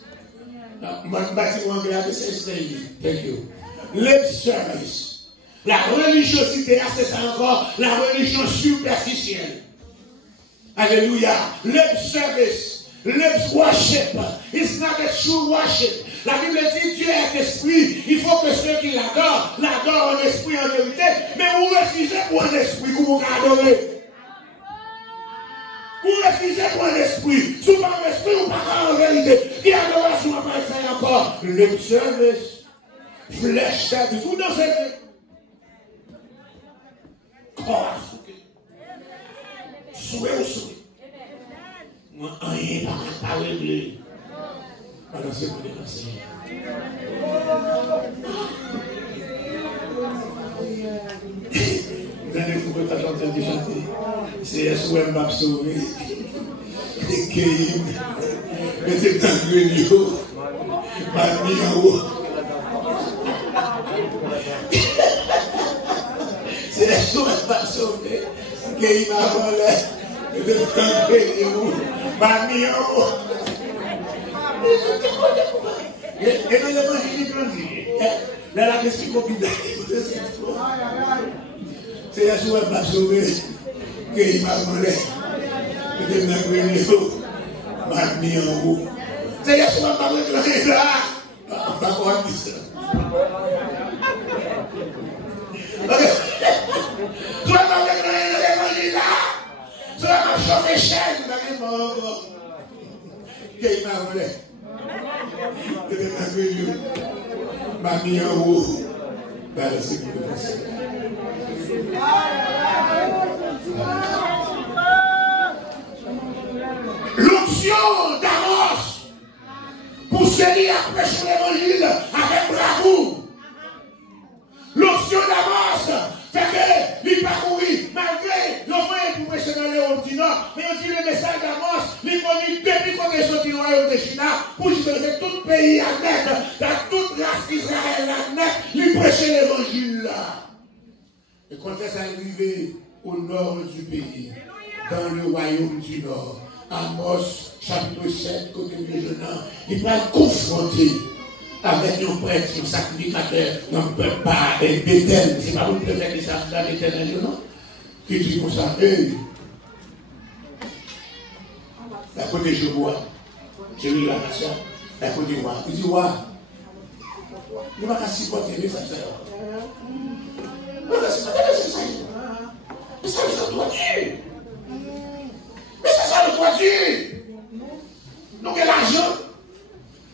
Mon bâtiment anglais, c'est thank you. Lip service. La religiosité, c'est ça encore, la religion superficielle. Alléluia. Lip service. Lip worship. It's not a true worship. La Bible dit Dieu est esprit. Il faut que ceux qui l'adorent en esprit en vérité. Mais vous refusez pour un esprit que vous adorez. Vous refusez pour un esprit. Sous un esprit ou pas en vérité. Qui adoration va pas faire encore? Le service. Flesh service. Vous dansez. Corps souhait ou souhait. Moi, rien pas réglé. Alors c'est pour les enseignants. Vous allez vous mettre à chanter du chanter. C'est S.O.M. m'a sauvé. Et Kéim. Mettez un grenier. M'a mis en haut. C'est S.O.M. m'a sauvé. Kéim m'a volé. Mettez un grenier. M'a mis en haut. Et dans l'évangile grandi, dans la question copine, c'est Yeshua qui m'a sauvé, qu'il m'a volé, que m'a grillé, m'a mis en haut. C'est Yeshua qui m'a volé là, pas quoi dire ça. Tu vas m'avoir grillé dans l'évangile là, tu vas m'avoir chauffé chaîne, qu'il m'a volé. m'a mis en haut dans la sécurité. L'onction d'Amos pour celui à prêcher l'évangile avec bravoure. L'onction d'Amos fait que il parcourit malgré l'offre pour prêcher dans le royaume du Nord. Mais on dit le message d'Amos, il connu depuis qu'on est sorti du royaume de Chine pour faire tout le pays à net, dans toute race d'Israël à net, il prêchait l'évangile là. Et quand ça arrivé au nord du pays, dans le royaume du Nord, Amos, chapitre 7, côté de jeune, il va confronter avec un prêtre, un sacrificateur, un peuple pas Bethel. C'est pas vous qui faites ça à Bethel, non? Qui dit comme ça, hey, la côté je vois, j'ai vu la nation, la côté moi. Il dit, ouais, il ne va pas supporter les affaires. Mais ça le doit dire. Mais c'est ça le doit dire. Nous avons l'argent,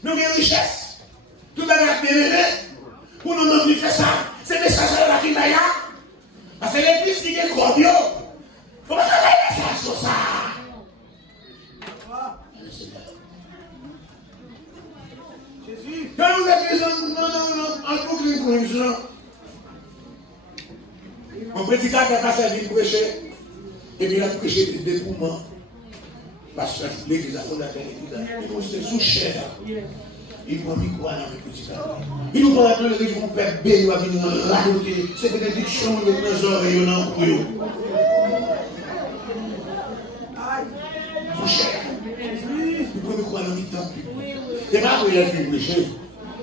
nous avons richesse. Tout le monde a bénévé. Pour nous non plus faire ça. C'est le message de la Kimaya. Parce que l'église qui est gros bio. Faut pas faire un message sur ça. Jésus. Quand nous avons en boucle, mon prédicateur a passé à lui prêcher. Et puis il a prêché des dépouillements. Parce que l'église a fondé l'église. Il est sous chair. Il prend le micro dans le prédicateur. Il nous parle de l'église, mon père B, il va venir raconter. C'est bénédiction de nos oreilles dans le couillon. Sous chair. Il prend le micro dans le temple. C'est pas qu'il a fait prêcher.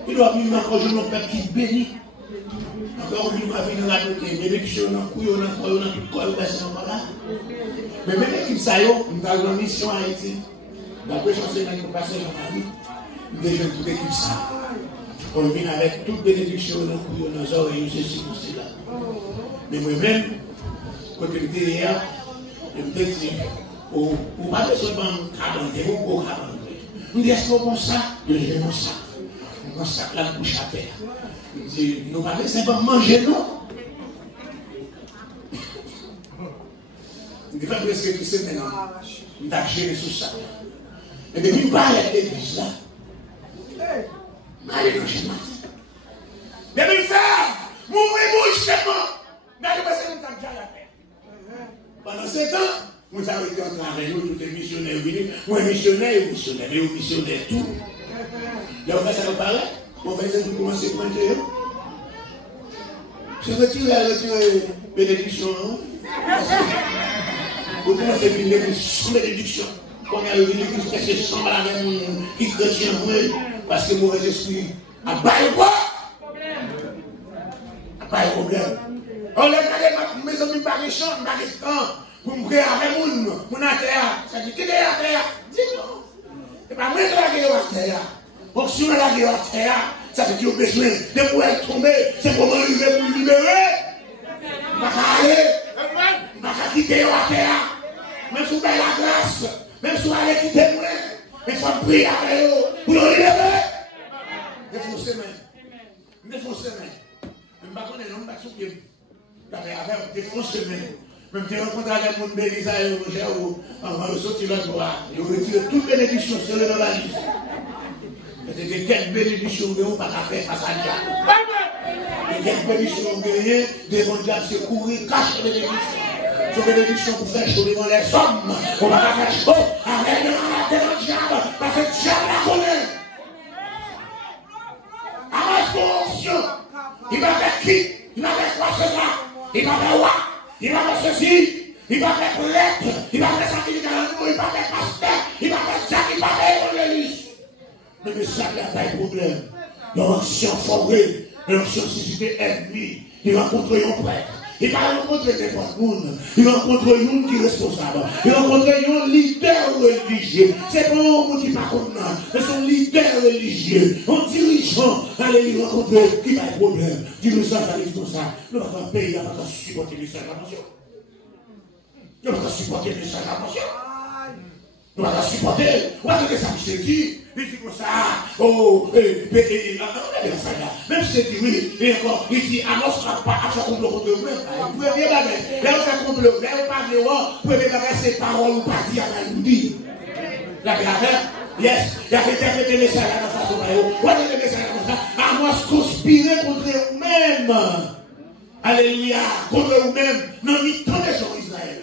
Il doit venir encore jouer mon père qui bénit. Encore une fois, il va venir bénédiction dans le couillon, dans le couillon, dans tout le corps, mais même l'équipe Sayo, nous avons une mission à Haïti. D'après l'enseignement qui passe dans ma vie, nous avons toute l'équipe ça. On vient avec toute bénédiction dans nos oreilles, ceci ou cela. Mais moi-même, quand je suis hier, je me dis, ou pas besoin de cabane, ou pour cabane. Nous disons, est-ce qu'on pense ça? Je dis, non, ça. On pense ça, la bouche à terre. Je dis, nous pas besoin de manger, non? Il fait presque tout ça maintenant. Il a géré tout ça. Et depuis qu'il parle de l'église là, allez dans le chemin. Depuis qu'il fait, mourir chez moi. Regardez pas ce que nous avons déjà fait. Pendant ce temps, nous avons été en train de nous, tous les missionnaires venus. Moi, missionnaire et missionnaire, mais missionnaire tout. Là, on va ça nous parler. On va essayer de commencer à pointer. Je retire bénédiction. Vous commencez à une église sans bénédiction. Quand il y a une église qui se semble à la même qui chrétien, parce que mauvais esprit a pas le quoi? A pas le problème. On l'a regardé, mes amis, pas les champs, pas les camps, pour me créer avec mon terre. Ça dit, qui est la terre? Dis non. C'est pas moi qui la guerre à terre. Donc si on a la guerre à terre, ça fait qu'il y a besoin de pouvoir tomber, c'est pour m'arriver pour le libérer. Pas aller, pas quitter la terre. Même si vous avez la grâce, même si vous allez quitter moi, il faut prier avec eux pour le libérer. Défoncez main. Défoncez main. Même pas qu'on est l'homme, pas sous pied. Défoncez main. Même si vous rencontrez avec mon béni, ça est on va ressortir la gloire. Et vous retirez toute bénédiction sur le valise. Et quelle bénédiction vous n'avez pas faire face à Dieu. Et quelle bénédiction vous gagnez devant Dieu, c'est courir, cacher les bénédictions. C'est une bénédiction pour faire chaud devant les hommes. On va pas faire chaud avec le diable, parce que le diable la connaît. À ma fonction, il va faire qui? Il va faire quoi ce là? Il va faire quoi? Il va faire ceci. Il va faire prêtre. Il va faire sacrifice à l'amour. Il va faire pasteur. Il va faire ça. Il va faire l'église. Mais le diable n'a pas de problème. L'ancien forêt, l'ancien société ennemie, il rencontre un prêtre. Il va rencontrer n'importe monde. Il rencontre un qui est responsable. Il rencontre un leader religieux. C'est pas un monde qui n'est pas comme ça. Mais son leader religieux, un dirigeant, allez il rencontrer qui n'a pas de problème. Dirigeant, ça dit comme ça. Nous avons un pays, il n'y a pas qu'à supporter les salvations. Il n'y a pas qu'à supporter les salvations. On va supporter. On va donner ça pour se dire. Il dit comme ça. Oh, même si c'est dit oui, et encore, il dit, annonce pas à faire complot contre eux-mêmes. Vous pouvez bien bagarrer. Là, on fait complot. Là, on parle de vous pouvez bien bagarrer ces paroles ou pas dire à nous dire. La bagarre, yes, il y a interprété le message à la façon de vous avez le message comme ça. Annonce conspirer contre eux-mêmes. Alléluia. Contre eux-mêmes. Non, ni tant de gens Israël.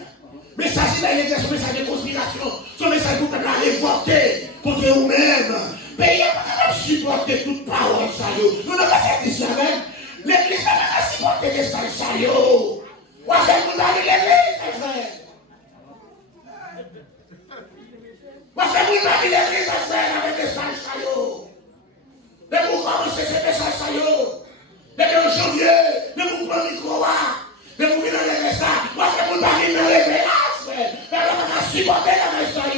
Mais ça, c'est son message de conspiration, son message pour la révolter contre vous-même. Mais il n'y a pas qu'à supporter toute parole, ça. Nous n'avons pas fait d'Israël. L'église n'a pas supporté les messages, ça. Moi, j'ai vous aller l'église, frère. Moi, j'ai vous aller l'église, frère, avec les messages, ça. Mais vous commencez ces messages, ça. Depuis en janvier, mais vous prenez le micro, mais vous venez dans les messages. Moi, j'ai vous aller dans les messages. Mais on va supporter la message.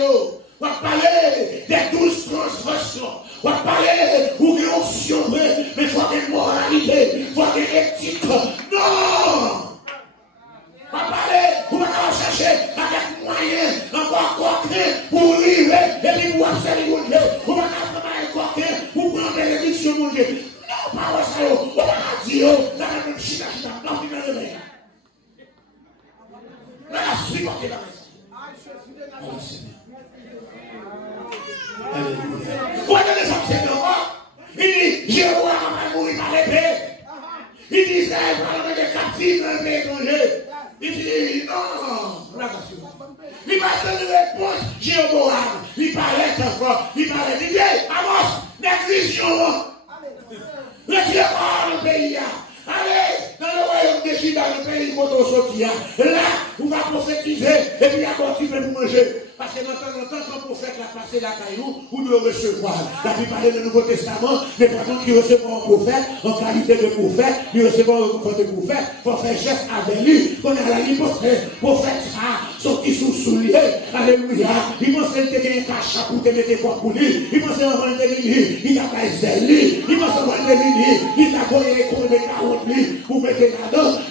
On va parler des 12 transgressions. On va parler où il y a une option, mais il faut qu'il y ait une moralité, il faut qu'il y ait une éthique. Non! On va parler, on va chercher avec moyens, encore coquin pour vivre, et puis pour observer mon Dieu. On va travailler coquin pour prendre des élections, mon Dieu. Non, pas ça, on va dire, la même chita, non, il ne le met. On va supporter la message. Vous avez des enseignements. Il dit, Jéhovah va mourir par l'épée. Il dit, Israël va des captifs dans le pays étranger. Il dit, non, il va donner une réponse, Jéhovah. Il parlait encore, il parlait, il dit, avance, négligence. Retirez-moi le pays. Allez, dans le royaume de Juda, dans le pays où on sortit, là, on va prophétiser, et puis à continuer pour manger. Parce que dans temps en temps, quand le prophète a passé la caillou, vous devez recevoir. La plupart du Nouveau Testament, les personnes qui recevront un prophète, en qualité de prophète, qui recevront un prophète, pour faire geste avec lui, qu'on a la liberté, prophète ça, sorti sous soulier, alléluia. Il pense qu'il était un cachet pour te mettre quoi pour lui. Il pense qu'il était lui, il a pas zélé, il pense qu'il était lui, il a collé les coups de 40 lui, pour mettre là-dedans.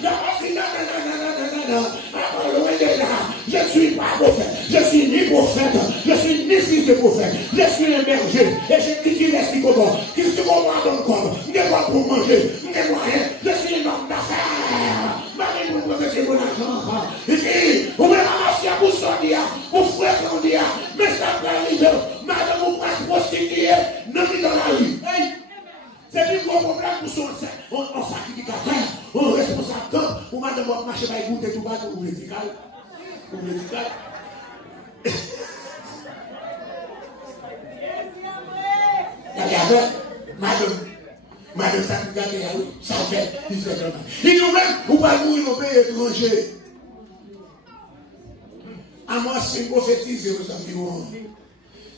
Je ne suis pas prophète, je suis ni prophète, je suis ni fils de prophète, je suis un berger, et je critique l'esprit comment, qu'est-ce que vous m'avez dans le corps, je n'ai pas pour manger, je n'ai rien, je suis un homme d'affaires, Marie pour profiter mon argent, ici, vous me ramassez pour sortir, pour fréquenter, mais ça va arriver, madame vous passe prostituée, non mis dans la rue. C'est un gros problème pour son sacrificateur, on responsable, ou madame vous marcher par écouter tout bas, ou vertical. Pour médical. Madame, ça nous garde, ça fait, il fait vraiment. Il nous même, vous pas mourir au pays étranger. À moi, c'est prophétisé aux environs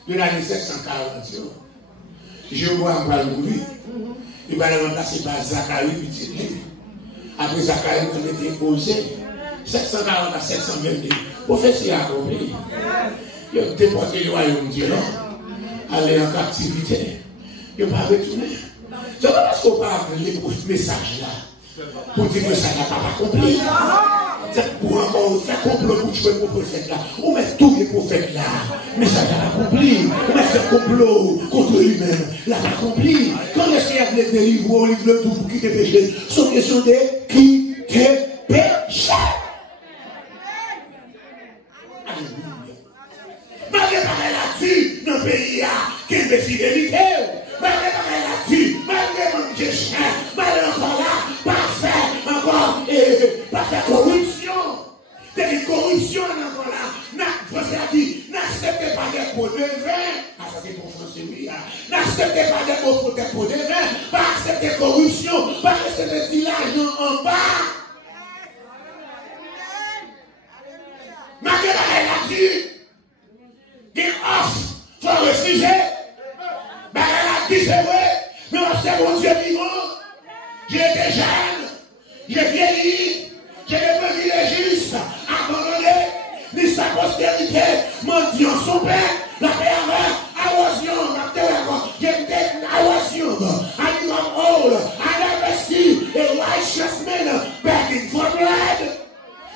de l'année 740. Je vois un bras de lui. Il va le remplacer par Zacharie, petit. Après Zacharie, on était posé. 740 à 722. Prophétie accomplie. Il a déporté le royaume de Dieu, aller en captivité. Il n'a pas retourné. C'est pas parce qu'on parle de message là, pour dire que ça n'a pas accompli. C'est pour encore faire complot pour tuer le prophète là. On met tous les prophètes là. Mais ça n'a pas accompli. On met faire complot contre lui-même. L'a accompli. Quand est-ce qu'il y a des délivres, on livre le tout pour quitter le péché. Son question de quitter le péché. Malgré pareil là-dessus, dans le pays, qui est de fidélité. Malgré pareil là-dessus, malgré mon Dieu chien, malgré encore là, pas faire corruption. C'est une corruption encore là. N'acceptez pas des pots de vin. Ah, ça c'est pour français, oui. N'acceptez pas des pots de vin. Pas accepter corruption. Pas accepter des l'argent en bas. Malgré pareil là-dessus. Qui offre, il faut refuser. Mais elle a dit c'est vrai, mais c'est mon Dieu vivant. J'ai été jeune, j'ai vieilli, j'ai des privilégistes abandonnés, ni sa postérité, mendiant son père, la paix avec, awasion, la terre, j'ai été awasion, I become old, I investi a righteous man begging for bread.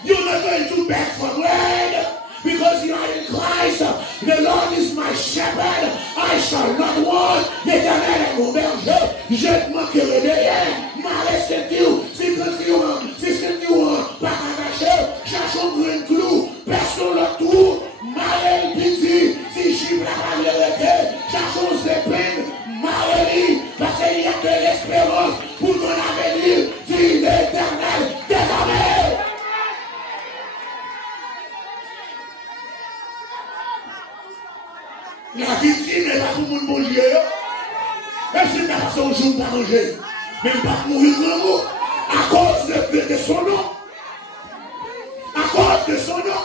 You're not going to beg for bread because you are in Christ. The Lord is my shepherd, I shall not want. L'Éternel est mon berger, je ne manquerai de rien. Malheur c'est Dieu, c'est que Dieu, pas attaché, cherchons un clou, personne le tour. Malheur petit, si je suis pas à l'arrêter, cherchons ses peines. Malheur, parce qu'il y a de l'espérance pour ton avenir, dit l'Éternel, désormais. La victime n'est pas pour mon manger. Même si tu as passé un jour pour manger. Même pas pour mourir de l'amour. À cause de son nom. À cause de son nom.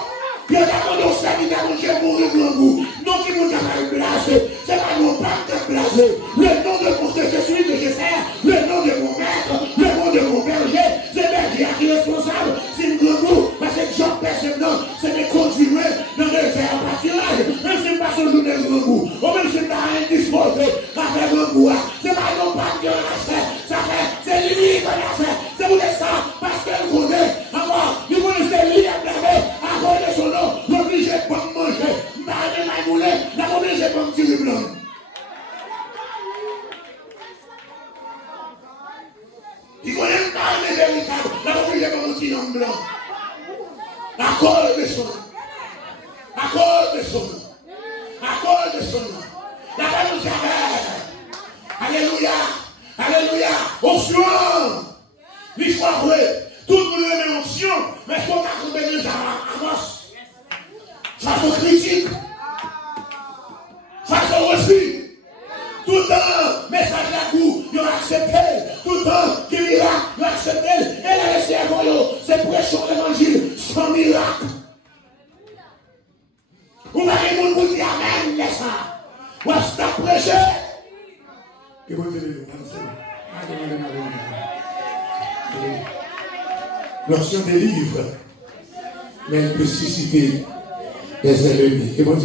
Il y a d'abord un salut à manger pour mourir de l'amour. Non qui nous a pas blasé. C'est pas mon père qui a blasé. Le nom de mon Dieu, celui que je sers. Le nom de mon maître. Le nom de mon berger. C'est berger qui est responsable. C'est une grande parce que Jean personne non. C'est de continuer dans le faire pâturage. Même si pas son jour de grand goût. Ou même si pas indisposé. Ça fait grand goût. C'est pas non pas que a fait. Ça fait. C'est lui qu'on a fait. C'est pour ça. Parce qu'elle connaît. Encore. Il connaît c'est lui à blâmer. À cause de son nom. L'obligé de pas manger. Marrer la moulée. La obligé de pas me tirer blanc. Il connaît pas les véritables. La obligé de pas me tirer blanc. À cause de son nom. À cause de son nom. À cause de son nom. La paix nous savait. Alléluia. Alléluia. Onction. L'histoire vraie. Tout le monde est onction. Mais ce qu'on a trouvé déjà à Amos. Face aux critiques. Face aux refus. Tout le temps, message la cour, ils ont accepté. Tout le temps, qui miracle, ils ont accepté. Et la laissé à Goyo, c'est prêchons l'évangile sans miracle. Vous avez mon vous dire amen, laisse ça. Vous avez prêché. Et vous avez l'onction des livres, mais elle peut susciter des ennemis. Et vous